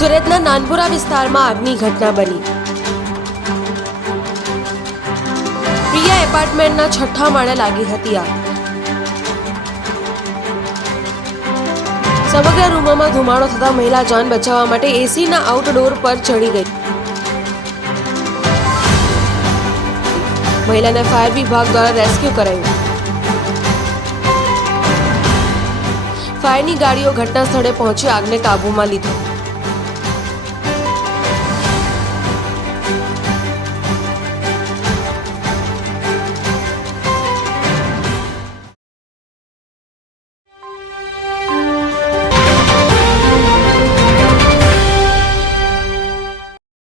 સુરતના નાનપુરા વિસ્તારમાં આગની ઘટના બની। પ્રિયા એપાર્ટમેન્ટના 6થા માળે લાગી હતી આગ। સમગ્ર રૂમમાં ધુમાડો થતા મહિલા જાન બચાવવા માટે એસીના આઉટડોર પર ચડી ગઈ। મહિલાને ફાયર વિભાગ દ્વારા રેસ્ક્યુ કરાયું। ફાયરની ગાડીઓ ઘટના સ્થળે પહોંચી આગને કાબૂમાં લીધો।